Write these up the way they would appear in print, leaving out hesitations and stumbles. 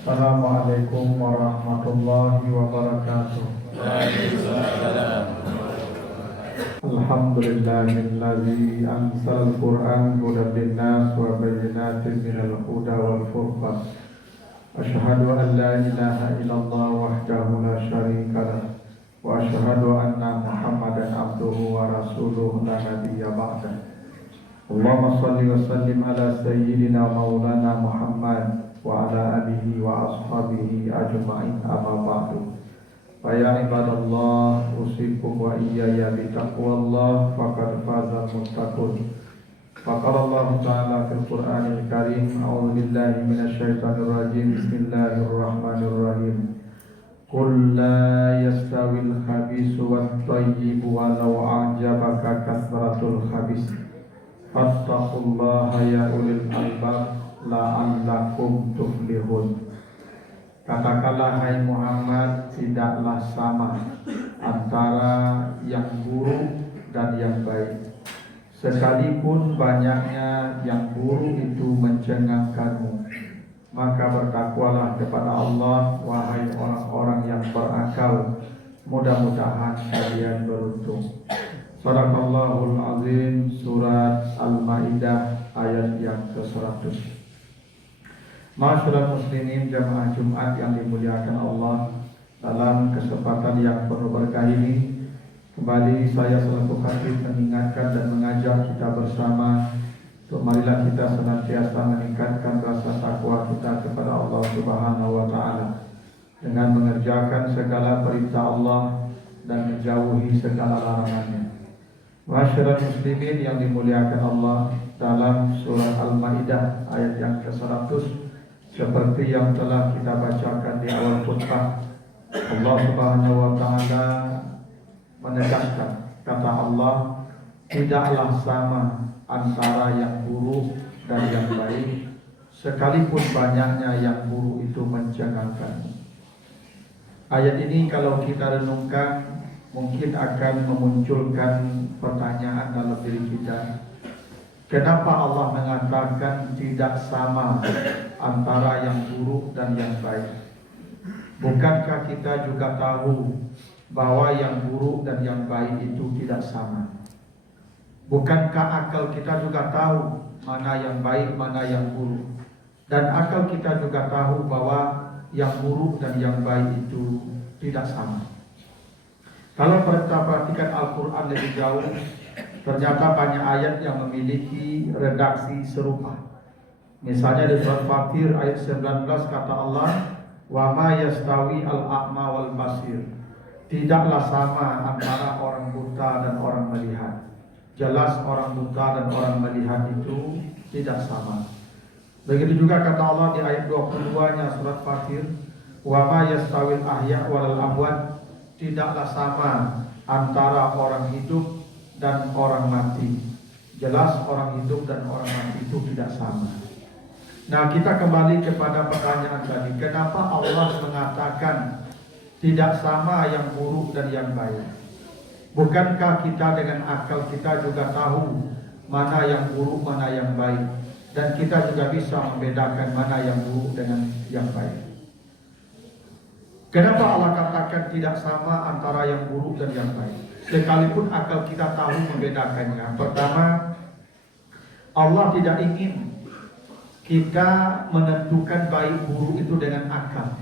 Assalamualaikum warahmatullahi wabarakatuh. Waalaikumsalam. Alhamdulillahilladzi anzalal Qur'an hudan linnas wa bayyinatin minal huda wal furqan. Asyhadu an la ilaha illallah wahdahu la syarika lah wa asyhadu anna Muhammadan abduhu wa rasuluhu la nabiyya ba'dah. Allahumma shalli wa sallim ala sayyidina maulana Muhammad wa ala alihi wa ashabihi ajma'in, amma ba'du. Fa ya ibadallah, usikum wa iyaya bi taqwallah, faqad fazal muttaqun. Faqala Allah ta'ala fil Qur'anil Karim, a'udzu billahi minasy syaithanir rajim. Bismillahirrahmanirrahim. Qul la yastawil khabisu wat thayyibu walau a'jabaka kasratul khabis. Fattaqullaha ya ulil albab la'allakum tuflihun. Katakanlah hai Muhammad, tidaklah sama antara yang buruk dan yang baik, sekalipun banyaknya yang buruk itu mencengangkanmu. Maka bertakwalah kepada Allah, wahai orang-orang yang berakal, mudah-mudahan kalian beruntung. Shadaqallahul azim. Surat Al-Maidah ayat yang ke-100. Masyaallah muslimin jamaah Jumat yang dimuliakan Allah, dalam kesempatan yang penuh berkah ini kembali saya selaku khatib mengingatkan dan mengajak kita bersama untuk marilah kita senantiasa meningkatkan rasa takwa kita kepada Allah Subhanahu wa taala dengan mengerjakan segala perintah Allah dan menjauhi segala larangannya. Masyaallah muslimin yang dimuliakan Allah, dalam surah Al-Maidah ayat yang ke-100, seperti yang telah kita bacakan di awal khutbah, Allah Subhanahu wa taala menegaskan, kata Allah, tidaklah sama antara yang buruk dan yang baik, sekalipun banyaknya yang buruk itu mencengangkan. Ayat ini kalau kita renungkan mungkin akan memunculkan pertanyaan dalam diri kita. Kenapa Allah mengatakan tidak sama antara yang buruk dan yang baik? Bukankah kita juga tahu bahwa yang buruk dan yang baik itu tidak sama? Bukankah akal kita juga tahu mana yang baik, mana yang buruk? Dan akal kita juga tahu bahwa yang buruk dan yang baik itu tidak sama. Kalau kita perhatikan Al-Quran lebih jauh, ternyata banyak ayat yang memiliki redaksi serupa. Misalnya di surat Fatir ayat 19 kata Allah, wa ma yastawi al-a'ma wal basir. Tidaklah sama antara orang buta dan orang melihat. Jelas orang buta dan orang melihat itu tidak sama. Begitu juga kata Allah di ayat 22-nya surat Fatir, wa ma yastawi al-ahya wal amwat. Tidaklah sama antara orang hidup dan orang mati. Jelas orang hidup dan orang mati itu tidak sama. Nah, kita kembali kepada pertanyaan tadi, kenapa Allah mengatakan tidak sama yang buruk dan yang baik? Bukankah kita dengan akal kita juga tahu mana yang buruk, mana yang baik, dan kita juga bisa membedakan mana yang buruk dengan yang baik? Kenapa Allah katakan tidak sama antara yang buruk dan yang baik, sekalipun akal kita tahu membedakannya? Pertama, Allah tidak ingin kita menentukan baik buruk itu dengan akal.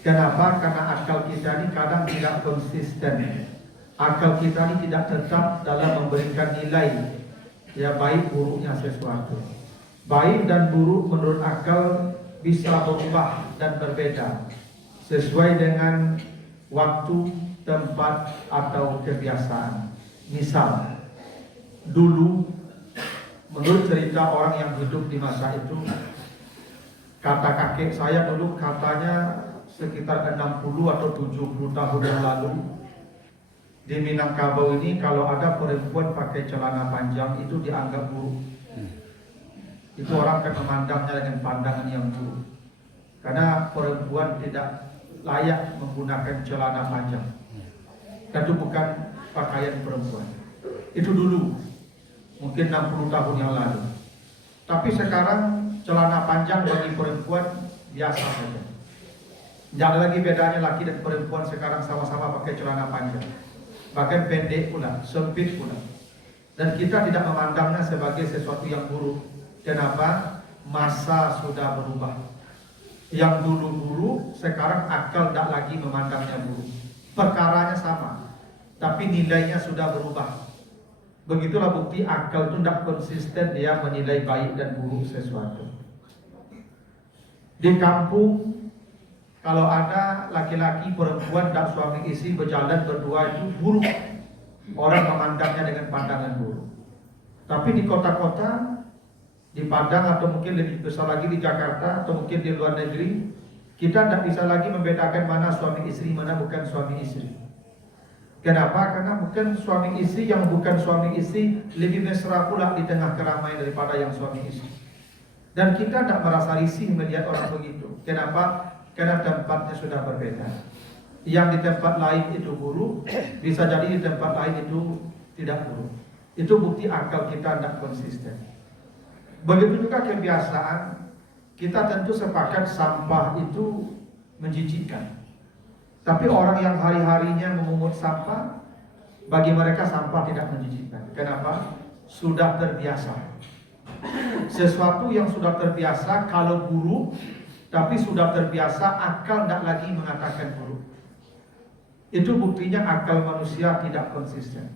Kenapa? Karena akal kita ini kadang tidak konsisten. Akal kita ini tidak tetap dalam memberikan nilai ya baik buruknya sesuatu. Baik dan buruk menurut akal bisa berubah dan berbeda sesuai dengan waktu, tempat, atau kebiasaan. Misal, dulu menurut cerita orang yang hidup di masa itu, kata kakek saya dulu katanya sekitar 60 atau 70 tahun yang lalu, di Minangkabau ini kalau ada perempuan pakai celana panjang itu dianggap buruk. Itu orang akan memandangnya dengan pandangan yang buruk, karena perempuan tidak layak menggunakan celana panjang. Itu bukan pakaian perempuan. Itu dulu, mungkin 60 tahun yang lalu. Tapi sekarang celana panjang bagi perempuan biasa saja. Tidak ada lagi bedanya laki dan perempuan sekarang sama-sama pakai celana panjang. Bahkan pendek pula, sempit pula. Dan kita tidak memandangnya sebagai sesuatu yang buruk. Kenapa? Masa sudah berubah. Yang dulu buruk, sekarang akal tidak lagi memandangnya buruk. Perkaranya sama, tapi nilainya sudah berubah. Begitulah bukti akal itu tidak konsisten dia menilai baik dan buruk sesuatu. Di kampung, kalau ada laki-laki perempuan dan suami istri berjalan berdua itu buruk. Orang memandangnya dengan pandangan buruk. Tapi di kota-kota, di Padang atau mungkin lebih besar lagi di Jakarta atau mungkin di luar negeri, kita tidak bisa lagi membedakan mana suami istri, mana bukan suami istri. Kenapa? Karena bukan suami istri yang bukan suami istri lebih mesra pula di tengah keramaian daripada yang suami istri. Dan kita tidak merasa risih melihat orang begitu. Kenapa? Karena tempatnya sudah berbeda. Yang di tempat lain itu buruk, bisa jadi di tempat lain itu tidak buruk. Itu bukti akal kita tidak konsisten. Begitu juga kebiasaan, kita tentu sepakat sampah itu menjijikkan. Tapi orang yang hari-harinya memungut sampah, bagi mereka sampah tidak menjijikkan. Kenapa? Sudah terbiasa. Sesuatu yang sudah terbiasa kalau buruk, tapi sudah terbiasa, akal tidak lagi mengatakan buruk. Itu buktinya akal manusia tidak konsisten.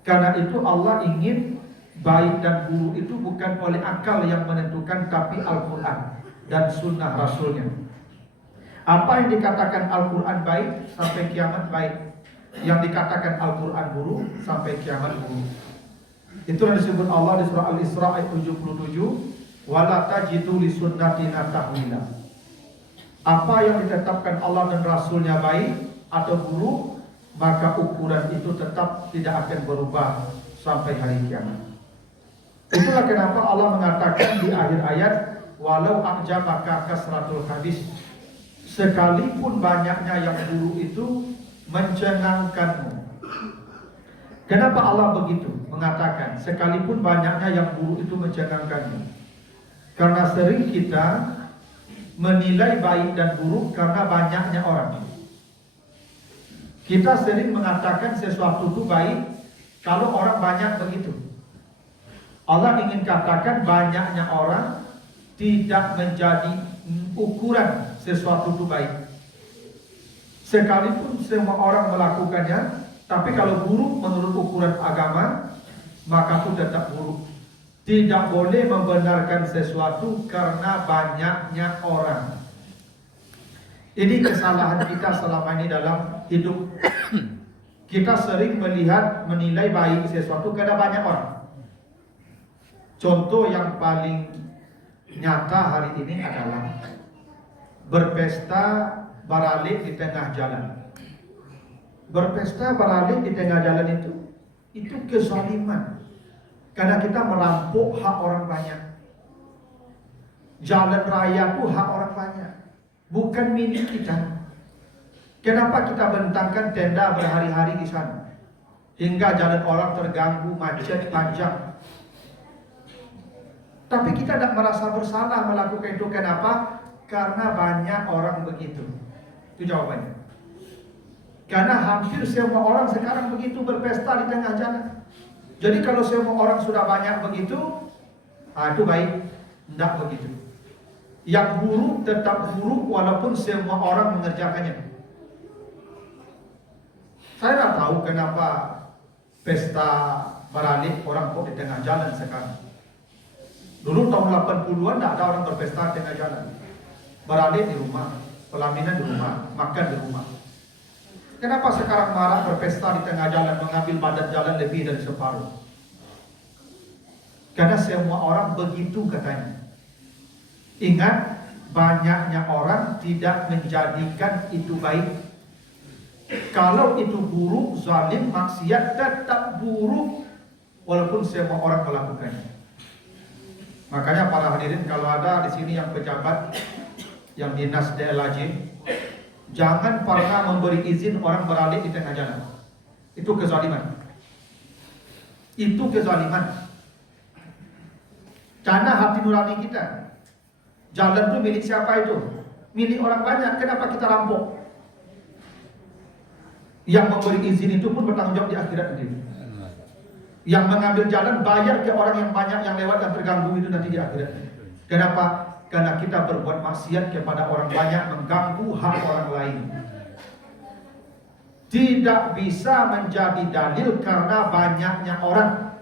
Karena itu Allah ingin baik dan buruk itu bukan oleh akal yang menentukan, tapi Al-Quran dan sunnah Rasulnya. Apa yang dikatakan Al-Quran baik sampai kiamat baik, yang dikatakan Al-Quran buruk sampai kiamat buruk. Itulah disebut Allah di surah Al-Isra ayat 77, wala tajidu li sunnatina tahwila. Apa yang ditetapkan Allah dan Rasulnya baik atau buruk, maka ukuran itu tetap tidak akan berubah sampai hari kiamat. Itulah kenapa Allah mengatakan di akhir ayat, walau a'jabaka kasratul hadis, sekalipun banyaknya yang buruk itu mencengangkanmu. Kenapa Allah begitu mengatakan sekalipun banyaknya yang buruk itu mencengangkanmu? Karena sering kita menilai baik dan buruk karena banyaknya orang. Kita sering mengatakan sesuatu itu baik kalau orang banyak begitu. Allah ingin katakan banyaknya orang tidak menjadi ukuran sesuatu itu baik. Sekalipun semua orang melakukannya, tapi kalau buruk menurut ukuran agama, maka itu tetap buruk. Tidak boleh membenarkan sesuatu karena banyaknya orang. Ini kesalahan kita selama ini dalam hidup. Kita sering menilai baik sesuatu karena banyak orang. Contoh yang paling nyata hari ini adalah berpesta baralik di tengah jalan. Berpesta baralik di tengah jalan itu kezaliman. Karena kita merampok hak orang banyak. Jalan raya itu hak orang banyak, bukan milik kita. Kenapa kita bentangkan tenda berhari-hari di sana, hingga jalan orang terganggu, macet, panjang? Tapi kita tidak merasa bersalah melakukan itu. Kenapa? Karena banyak orang begitu. Itu jawabannya. Karena hampir semua orang sekarang begitu berpesta di tengah jalan. Jadi kalau semua orang sudah banyak begitu, itu baik. Tidak begitu. Yang buruk tetap buruk walaupun semua orang mengerjakannya. Saya tidak tahu kenapa pesta baralik orang kok di tengah jalan sekarang. Dulu tahun 80-an tidak ada orang berpesta di tengah jalan. Baralik di rumah, pelaminan di rumah, makan di rumah. Kenapa sekarang marah berpesta di tengah jalan, mengambil badan jalan lebih dari separuh? Karena semua orang begitu katanya. Ingat, banyaknya orang tidak menjadikan itu baik. Kalau itu buruk, zalim, maksiat, tetap buruk walaupun semua orang melakukannya. Makanya para hadirin, kalau ada di sini yang pejabat, yang dinas DLAJ, jangan pernah memberi izin orang beralih di tengah jalan. Itu kezaliman. Itu kezaliman. Karena hati nurani kita. Jalan itu milik siapa itu? Milik orang banyak. Kenapa kita rampok? Yang memberi izin itu pun bertanggung jawab di akhirat nanti. Yang mengambil jalan bayar ke orang yang banyak yang lewat dan terganggu itu nanti di akhirat. Kenapa? Karena kita berbuat maksiat kepada orang banyak, mengganggu hak orang lain. Tidak bisa menjadi dalil karena banyaknya orang.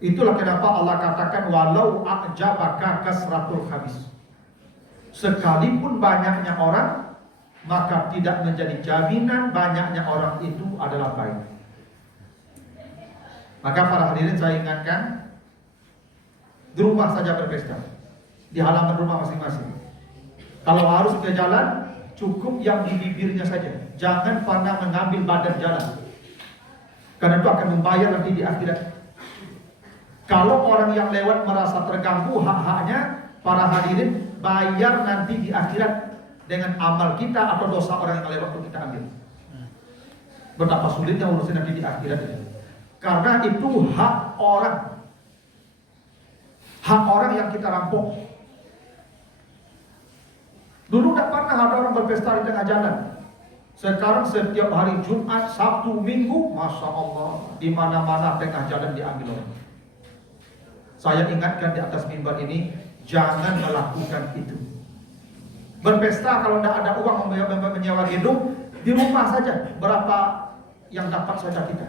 Itulah kenapa Allah katakan walau a'jabaka kasratul khabis. Sekalipun banyaknya orang, maka tidak menjadi jaminan banyaknya orang itu adalah baik. Maka para hadirin saya ingatkan, di rumah saja berpesta, di halaman rumah masing-masing. Kalau harus ke jalan, cukup yang di bibirnya saja. Jangan pernah mengambil badan jalan, karena itu akan membayar nanti di akhirat. Kalau orang yang lewat merasa terganggu hak-haknya, para hadirin bayar nanti di akhirat dengan amal kita atau dosa orang yang lewat itu kita ambil. Betapa sulitnya urusan nanti di akhirat ini. Karena itu hak orang. Hak orang yang kita rampok. Dulu tidak pernah ada orang berpesta di tengah jalan. Sekarang setiap hari Jumat, Sabtu, Minggu, Masya Allah, di mana-mana tengah jalan diambil orang. Saya ingatkan di atas mimbar ini, jangan melakukan itu. Berpesta kalau tidak ada uang menyewa gedung, di rumah saja berapa yang dapat saja kita.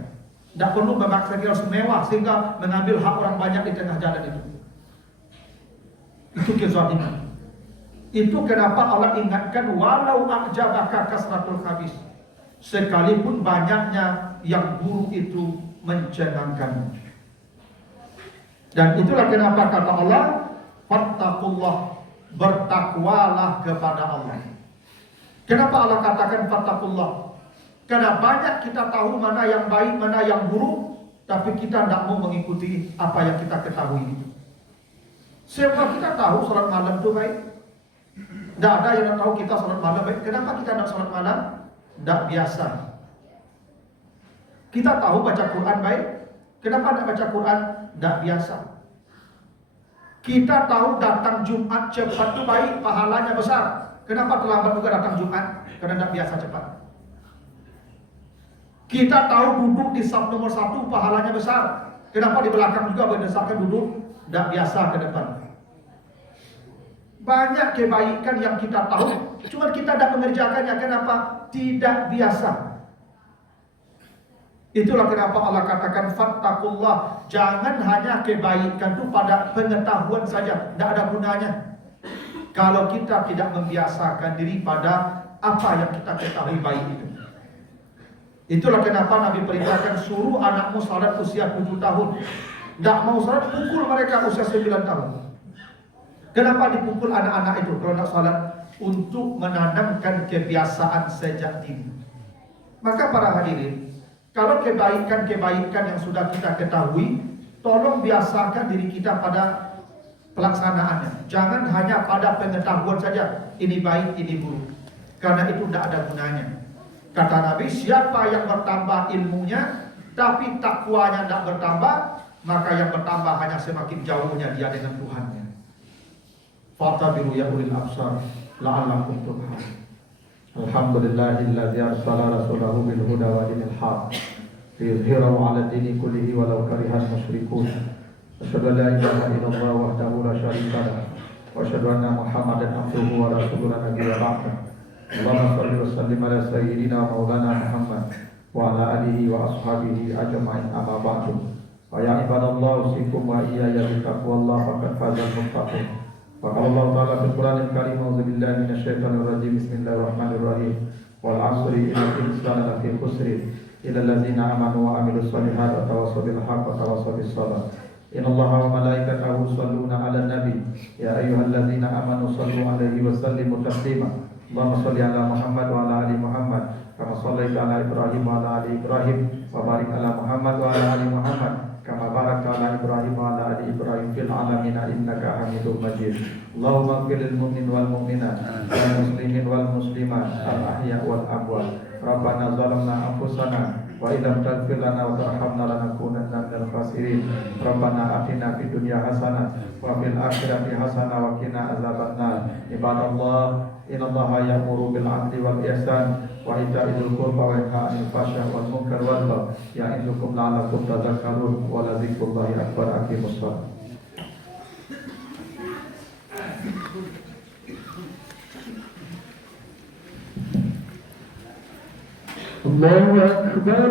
Tidak perlu memaksa kita harus mewah sehingga mengambil hak orang banyak di tengah jalan itu. Itu kezaliman. Itu kenapa Allah ingatkan walau a'jabaka kasratul khabis. Sekalipun banyaknya yang buruk itu mencenangkan. Dan itulah kenapa kata Allah, fattaqullah, bertakwalah kepada Allah. Kenapa Allah katakan fattaqullah? Karena banyak kita tahu mana yang baik, mana yang buruk, tapi kita tidak mau mengikuti apa yang kita ketahui itu. Semua kita tahu salat malam itu baik. Tidak ada yang tahu kita salat malam baik. Kenapa kita tidak salat malam? Tidak biasa. Kita tahu baca Quran baik. Kenapa tidak baca Quran? Tidak biasa. Kita tahu datang Jumat cepat itu baik, pahalanya besar. Kenapa terlambat juga datang Jumat? Karena tidak biasa cepat. Kita tahu duduk di saf nomor 1 pahalanya besar. Kenapa di belakang juga berdesakan duduk? Tidak biasa ke depan. Banyak kebaikan yang kita tahu, cuma kita tidak mengerjakannya. Kenapa? Tidak biasa. Itulah kenapa Allah katakan fattaqullah. Jangan hanya kebaikan itu pada pengetahuan saja, tidak ada gunanya kalau kita tidak membiasakan diri pada apa yang kita ketahui baik itu. Itulah kenapa Nabi perintahkan suruh anakmu salat usia 7 tahun. Tidak mau salat, pukul mereka usia 9 tahun. Kenapa dipukul anak-anak itu kalau tidak salat? Untuk menanamkan kebiasaan sejak dini. Maka para hadirin, kalau kebaikan-kebaikan yang sudah kita ketahui, tolong biasakan diri kita pada pelaksanaannya. Jangan hanya pada pengetahuan saja, ini baik, ini buruk. Karena itu tidak ada gunanya. Kata Nabi, siapa yang bertambah ilmunya, tapi takwanya tidak bertambah, maka yang bertambah hanya semakin jauhnya dia dengan Tuhannya. Fa'tabiru ya ulil absar, la'allakum turhamun. Alhamdulillahilladzi arsala rasulahu bil huda wa dinil haq liyudhhirahu 'ala dini kullihi walau karihal musyrikun. Asyhadu an la ilaha illallah wahdahu la syarika lah wa asyhadu anna Muhammadan abduhu wa rasuluhu la nabiyya ba'dahu. Allahumma shalli wa sallim ala sayyidina maulana Muhammad wa ala alihi wa ashabihi ajma'in amma ba'du. Wa ya ibadallah usikum wa iyaya bittaqwallah faqad fazal muttaqun. Wa qala Allah ta'ala fil Qur'anil Karim a'udzu billahi minasy syaithanir rajim bismillahirrahmanirrahim wal 'asri innal insana lafi khusr illa allazina amanu wa 'amilus solihati wa tawassaw bil haqqi wa tawassaw bis sabr. Innallaha wa malaikatahu yusholluna 'alan nabi ya ayyuhallazina amanu shallu 'alaihi wa sallimu taslima. Allahumma shalli ala Muhammad wa ala ali Muhammad kama shallaita ala Ibrahim wa ala ali Ibrahim wa barik ala Muhammad wa ala ali Muhammad كما باركت على إبراهيم وعلى آل إبراهيم في العالمين إنك حميد مجيد اللهم اغفر للمؤمنين والمؤمنات والمسلمين والمسلمات الأحياء والأموات ربنا ظلمنا أنفسنا وإن لم تغفر لنا وترحمنا لنكونن من الخاسرين ربنا آتنا في الدنيا حسنة وفي الآخرة حسنة وقنا عذاب النار عباد الله إن الله يأمر بالعدل والإحسان وإيتاء ذي القربى وينهى عن الفحشاء والمنكر والبغي يعظكم لعلكم تذكرون ولذكر الله أكبر أقيموا الصلاة الله أكبر